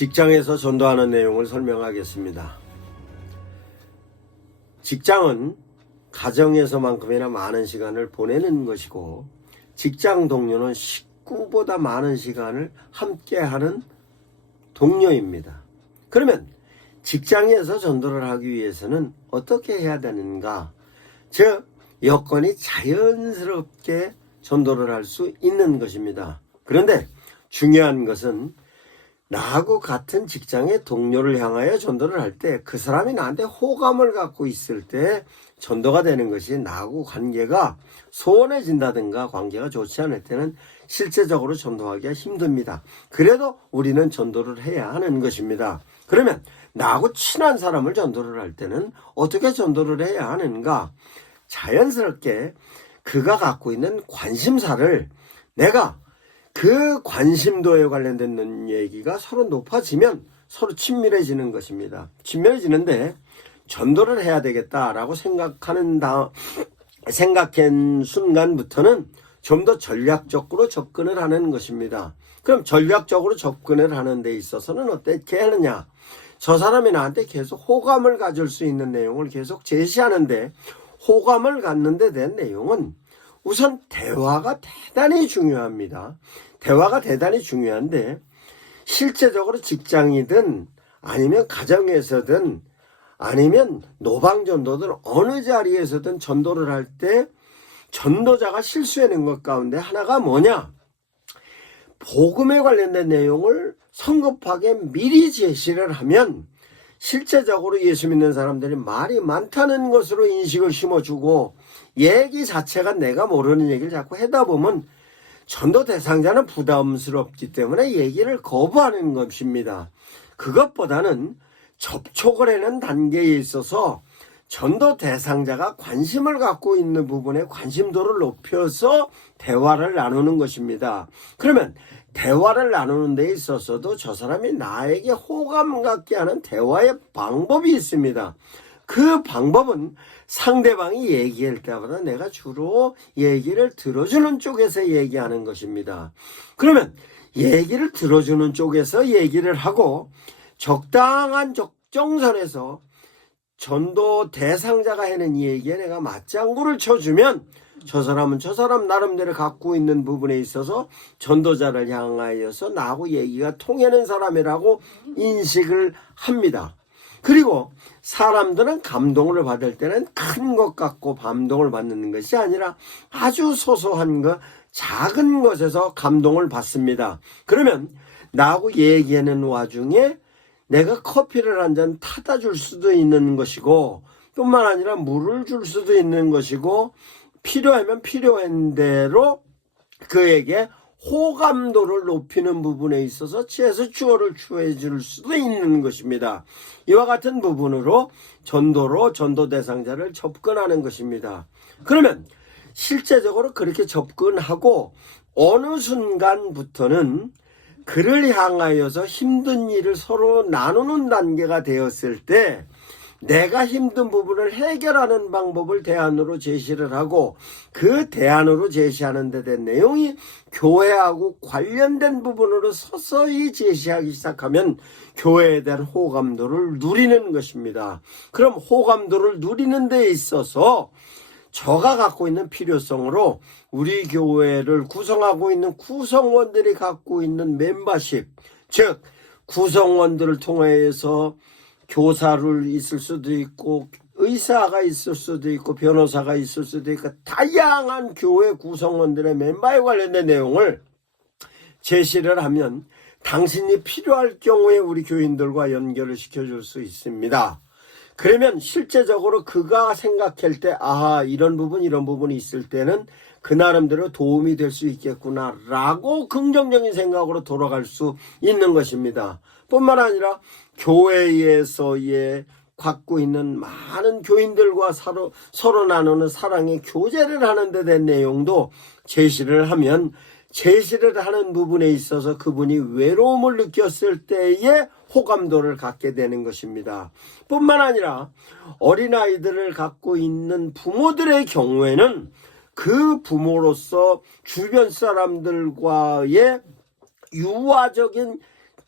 직장에서 전도하는 내용을 설명하겠습니다. 직장은 가정에서만큼이나 많은 시간을 보내는 것이고, 직장 동료는 식구보다 많은 시간을 함께하는 동료입니다. 그러면 직장에서 전도를 하기 위해서는 어떻게 해야 되는가? 즉, 여건이 자연스럽게 전도를 할 수 있는 것입니다. 그런데 중요한 것은 나하고 같은 직장의 동료를 향하여 전도를 할 때 그 사람이 나한테 호감을 갖고 있을 때 전도가 되는 것이, 나하고 관계가 소원해진다든가 관계가 좋지 않을 때는 실제적으로 전도하기가 힘듭니다. 그래도 우리는 전도를 해야 하는 것입니다. 그러면 나하고 친한 사람을 전도를 할 때는 어떻게 전도를 해야 하는가? 자연스럽게 그가 갖고 있는 관심사를 내가 그 관심도에 관련된 얘기가 서로 높아지면 서로 친밀해지는 것입니다. 친밀해지는데 전도를 해야 되겠다라고 생각한 순간부터는 좀 더 전략적으로 접근을 하는 것입니다. 그럼 전략적으로 접근을 하는 데 있어서는 어떻게 하느냐? 저 사람이 나한테 계속 호감을 가질 수 있는 내용을 계속 제시하는데, 호감을 갖는 데 대한 내용은 우선 대화가 대단히 중요합니다. 대화가 대단히 중요한데, 실제적으로 직장이든 아니면 가정에서든 아니면 노방전도든 어느 자리에서든 전도를 할 때 전도자가 실수하는 것 가운데 하나가 뭐냐? 복음에 관련된 내용을 성급하게 미리 제시를 하면 실제적으로 예수 믿는 사람들이 말이 많다는 것으로 인식을 심어주고, 얘기 자체가 내가 모르는 얘기를 자꾸 하다 보면 전도 대상자는 부담스럽기 때문에 얘기를 거부하는 것입니다. 그것보다는 접촉을 하는 단계에 있어서 전도 대상자가 관심을 갖고 있는 부분에 관심도를 높여서 대화를 나누는 것입니다. 그러면 대화를 나누는 데 있어서도 저 사람이 나에게 호감 갖게 하는 대화의 방법이 있습니다. 그 방법은 상대방이 얘기할 때보다 내가 주로 얘기를 들어주는 쪽에서 얘기하는 것입니다. 그러면 얘기를 들어주는 쪽에서 얘기를 하고 적당한 적정선에서 전도 대상자가 하는 얘기에 내가 맞장구를 쳐주면 저 사람은 저 사람 나름대로 갖고 있는 부분에 있어서 전도자를 향하여서 나하고 얘기가 통하는 사람이라고 인식을 합니다. 그리고 사람들은 감동을 받을 때는 큰 것 갖고 감동을 받는 것이 아니라 아주 소소한 것, 작은 것에서 감동을 받습니다. 그러면 나하고 얘기하는 와중에 내가 커피를 한 잔 타다 줄 수도 있는 것이고, 뿐만 아니라 물을 줄 수도 있는 것이고, 필요하면 필요한 대로 그에게 호감도를 높이는 부분에 있어서 제스처를 취해 줄 수도 있는 것입니다. 이와 같은 부분으로 전도로 전도 대상자를 접근하는 것입니다. 그러면 실제적으로 그렇게 접근하고 어느 순간부터는 그를 향하여서 힘든 일을 서로 나누는 단계가 되었을 때 내가 힘든 부분을 해결하는 방법을 대안으로 제시를 하고, 그 대안으로 제시하는 데 대한 내용이 교회하고 관련된 부분으로 서서히 제시하기 시작하면 교회에 대한 호감도를 누리는 것입니다. 그럼 호감도를 누리는 데 있어서 저가 갖고 있는 필요성으로 우리 교회를 구성하고 있는 구성원들이 갖고 있는 멤버십, 즉 구성원들을 통해서 교사를 있을 수도 있고 의사가 있을 수도 있고 변호사가 있을 수도 있고 다양한 교회 구성원들의 멤버에 관련된 내용을 제시를 하면 당신이 필요할 경우에 우리 교인들과 연결을 시켜줄 수 있습니다. 그러면 실제적으로 그가 생각할 때 이런 부분이 있을 때는 그 나름대로 도움이 될 수 있겠구나 라고 긍정적인 생각으로 돌아갈 수 있는 것입니다. 뿐만 아니라 교회에서의 갖고 있는 많은 교인들과 서로 나누는 사랑의 교제를 하는 데 대한 내용도 제시를 하면, 제시를 하는 부분에 있어서 그분이 외로움을 느꼈을 때에 호감도를 갖게 되는 것입니다. 뿐만 아니라 어린아이들을 갖고 있는 부모들의 경우에는 그 부모로서 주변 사람들과의 유아적인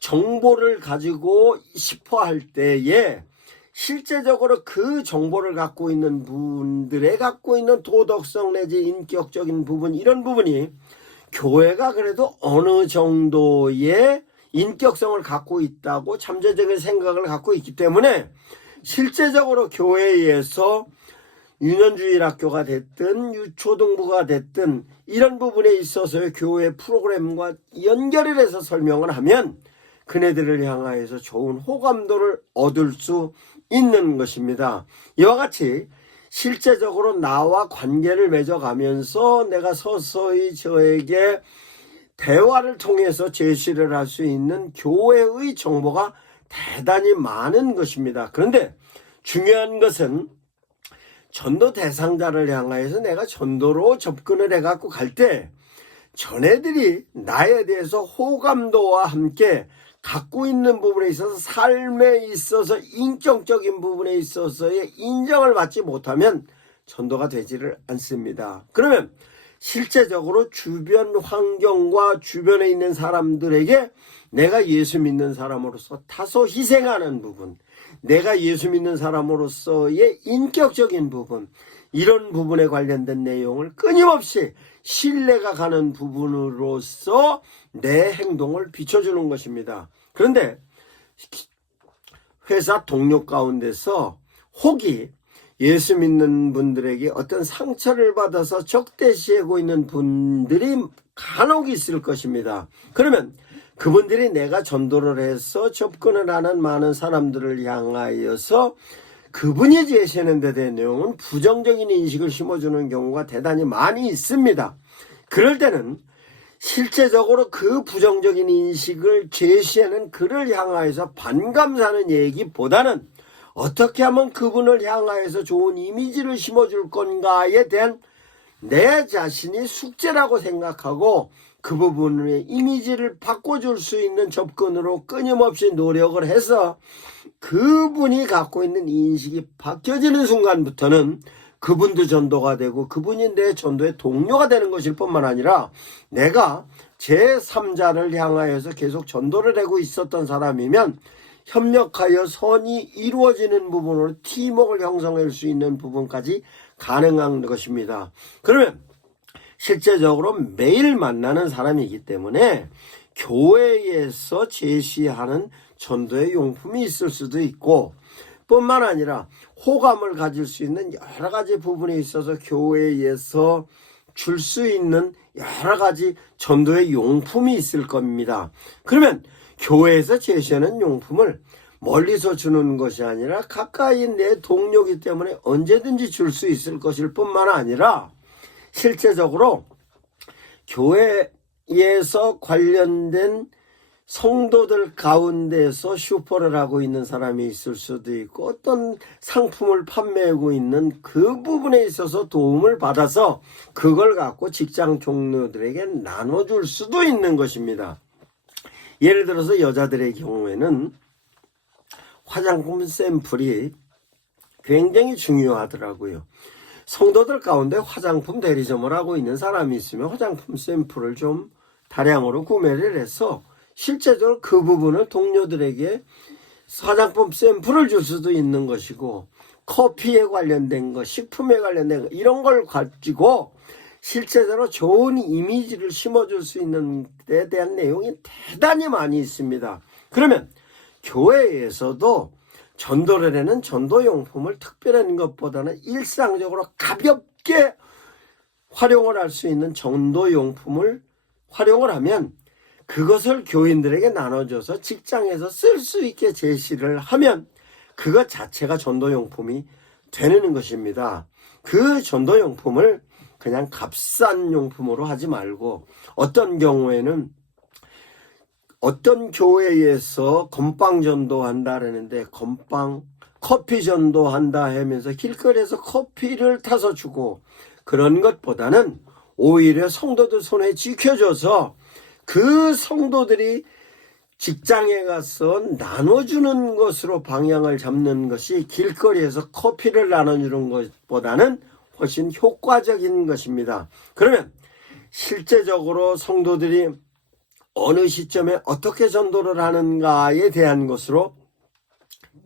정보를 가지고 싶어 할 때에 실제적으로 그 정보를 갖고 있는 분들의 갖고 있는 도덕성 내지 인격적인 부분, 이런 부분이 교회가 그래도 어느 정도의 인격성을 갖고 있다고 잠재적인 생각을 갖고 있기 때문에 실제적으로 교회에서 유년주일학교가 됐든 유초등부가 됐든 이런 부분에 있어서의 교회 프로그램과 연결을 해서 설명을 하면 그네들을 향하여서 좋은 호감도를 얻을 수 있는 것입니다. 이와 같이 실제적으로 나와 관계를 맺어가면서 내가 서서히 저에게 대화를 통해서 제시를 할 수 있는 교회의 정보가 대단히 많은 것입니다. 그런데 중요한 것은 전도 대상자를 향하여서 내가 전도로 접근을 해갖고 갈 때 전애들이 나에 대해서 호감도와 함께 갖고 있는 부분에 있어서 삶에 있어서 인격적인 부분에 있어서의 인정을 받지 못하면 전도가 되지를 않습니다. 그러면 실제적으로 주변 환경과 주변에 있는 사람들에게 내가 예수 믿는 사람으로서 다소 희생하는 부분, 내가 예수 믿는 사람으로서의 인격적인 부분, 이런 부분에 관련된 내용을 끊임없이 신뢰가 가는 부분으로서 내 행동을 비춰주는 것입니다. 그런데 회사 동료 가운데서 혹이 예수 믿는 분들에게 어떤 상처를 받아서 적대시하고 있는 분들이 간혹 있을 것입니다. 그러면 그분들이 내가 전도를 해서 접근을 하는 많은 사람들을 향하여서 그분이 제시하는 데 대한 내용은 부정적인 인식을 심어주는 경우가 대단히 많이 있습니다. 그럴 때는 실제적으로 그 부정적인 인식을 제시하는 그를 향하여서 반감사하는 얘기보다는 어떻게 하면 그분을 향하여서 좋은 이미지를 심어줄 건가에 대한 내 자신이 숙제라고 생각하고 그 부분의 이미지를 바꿔줄 수 있는 접근으로 끊임없이 노력을 해서 그분이 갖고 있는 인식이 바뀌어지는 순간부터는 그분도 전도가 되고 그분이 내 전도의 동료가 되는 것일 뿐만 아니라 내가 제3자를 향하여서 계속 전도를 하고 있었던 사람이면 협력하여 선이 이루어지는 부분으로 팀워크를 형성할 수 있는 부분까지 가능한 것입니다. 그러면 실제적으로 매일 만나는 사람이기 때문에 교회에서 제시하는 전도의 용품이 있을 수도 있고 뿐만 아니라 호감을 가질 수 있는 여러 가지 부분에 있어서 교회에서 줄 수 있는 여러 가지 전도의 용품이 있을 겁니다. 그러면 교회에서 제시하는 용품을 멀리서 주는 것이 아니라 가까이 내 동료이기 때문에 언제든지 줄 수 있을 것일 뿐만 아니라 실제적으로 교회에서 관련된 성도들 가운데서 슈퍼를 하고 있는 사람이 있을 수도 있고 어떤 상품을 판매하고 있는 그 부분에 있어서 도움을 받아서 그걸 갖고 직장 동료들에게 나눠줄 수도 있는 것입니다. 예를 들어서 여자들의 경우에는 화장품 샘플이 굉장히 중요하더라고요. 성도들 가운데 화장품 대리점을 하고 있는 사람이 있으면 화장품 샘플을 좀 다량으로 구매를 해서 실제적으로 그 부분을 동료들에게 화장품 샘플을 줄 수도 있는 것이고 커피에 관련된 것, 식품에 관련된 것 이런 걸 가지고 실제적으로 좋은 이미지를 심어줄 수 있는 데 대한 내용이 대단히 많이 있습니다. 그러면 교회에서도 전도를 하는 전도용품을 특별한 것보다는 일상적으로 가볍게 활용을 할 수 있는 전도용품을 활용을 하면 그것을 교인들에게 나눠줘서 직장에서 쓸 수 있게 제시를 하면 그것 자체가 전도용품이 되는 것입니다. 그 전도용품을 그냥 값싼 용품으로 하지 말고 어떤 경우에는 어떤 교회에서 건빵 전도한다라는데 건빵 커피 전도한다 하면서 길거리에서 커피를 타서 주고 그런 것보다는 오히려 성도들 손에 지켜줘서 그 성도들이 직장에 가서 나눠주는 것으로 방향을 잡는 것이 길거리에서 커피를 나눠주는 것보다는 훨씬 효과적인 것입니다. 그러면 실제적으로 성도들이 어느 시점에 어떻게 전도를 하는가에 대한 것으로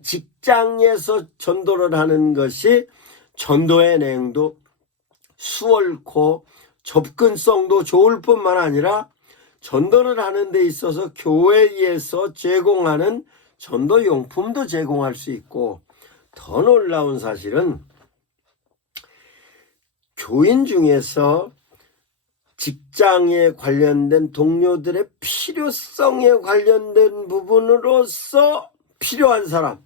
직장에서 전도를 하는 것이 전도의 내용도 수월코 접근성도 좋을 뿐만 아니라 전도를 하는 데 있어서 교회에서 제공하는 전도용품도 제공할 수 있고, 더 놀라운 사실은 교인 중에서 직장에 관련된 동료들의 필요성에 관련된 부분으로서 필요한 사람,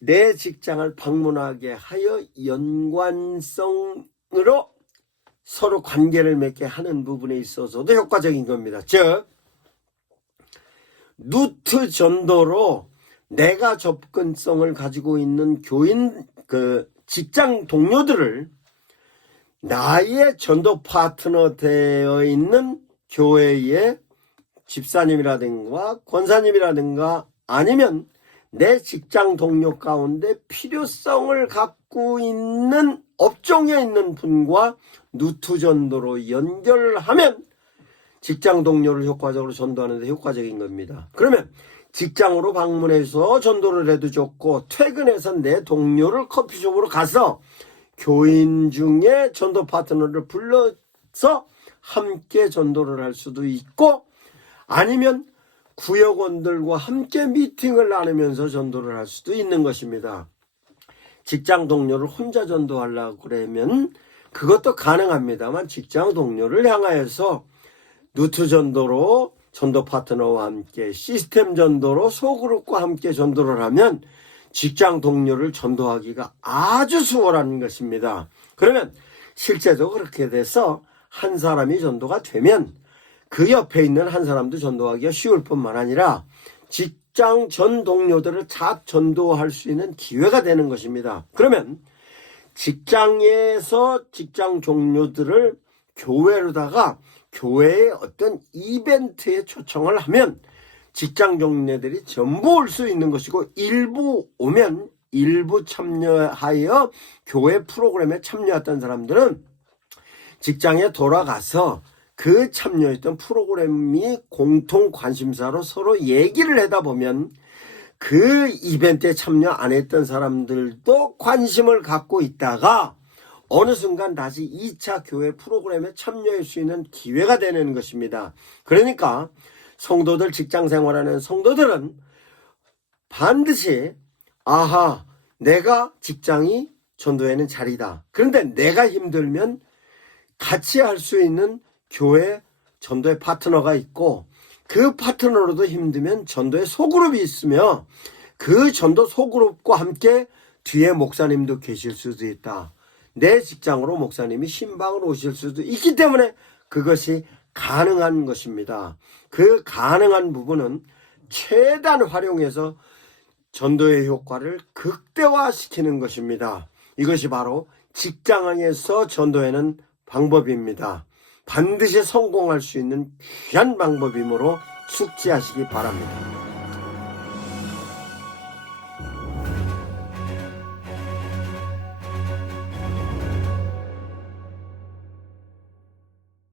내 직장을 방문하게 하여 연관성으로 서로 관계를 맺게 하는 부분에 있어서도 효과적인 겁니다. 즉, 누트 전도로 내가 접근성을 가지고 있는 교인, 직장 동료들을 나의 전도 파트너 되어 있는 교회의 집사님이라든가 권사님이라든가 아니면 내 직장 동료 가운데 필요성을 갖고 있는 업종에 있는 분과 누트 전도로 연결하면 직장 동료를 효과적으로 전도하는 데 효과적인 겁니다. 그러면 직장으로 방문해서 전도를 해도 좋고, 퇴근해서 내 동료를 커피숍으로 가서 교인 중에 전도 파트너를 불러서 함께 전도를 할 수도 있고, 아니면 구역원들과 함께 미팅을 나누면서 전도를 할 수도 있는 것입니다. 직장 동료를 혼자 전도하려고 그러면 그것도 가능합니다만, 직장 동료를 향하여서 누트 전도로 전도 파트너와 함께, 시스템 전도로 소그룹과 함께 전도를 하면 직장 동료를 전도하기가 아주 수월한 것입니다. 그러면 실제로 그렇게 돼서 한 사람이 전도가 되면 그 옆에 있는 한 사람도 전도하기가 쉬울 뿐만 아니라 직장 전 동료들을 다 전도할 수 있는 기회가 되는 것입니다. 그러면 직장에서 직장 동료들을 교회로다가 교회의 어떤 이벤트에 초청을 하면 직장 동료들이 전부 올 수 있는 것이고, 일부 오면 일부 참여하여 교회 프로그램에 참여했던 사람들은 직장에 돌아가서 그 참여했던 프로그램이 공통 관심사로 서로 얘기를 하다 보면 그 이벤트에 참여 안 했던 사람들도 관심을 갖고 있다가 어느 순간 다시 2차 교회 프로그램에 참여할 수 있는 기회가 되는 것입니다. 그러니까 성도들, 직장 생활하는 성도들은 반드시 내가 직장이 전도에는 자리다. 그런데 내가 힘들면 같이 할 수 있는 교회 전도의 파트너가 있고, 그 파트너로도 힘들면 전도의 소그룹이 있으며 그 전도 소그룹과 함께 뒤에 목사님도 계실 수도 있다. 내 직장으로 목사님이 신방으로 오실 수도 있기 때문에 그것이 가능한 것입니다. 그 가능한 부분은 최대한 활용해서 전도의 효과를 극대화시키는 것입니다. 이것이 바로 직장에서 전도하는 방법입니다. 반드시 성공할 수 있는 귀한 방법이므로 숙지하시기 바랍니다.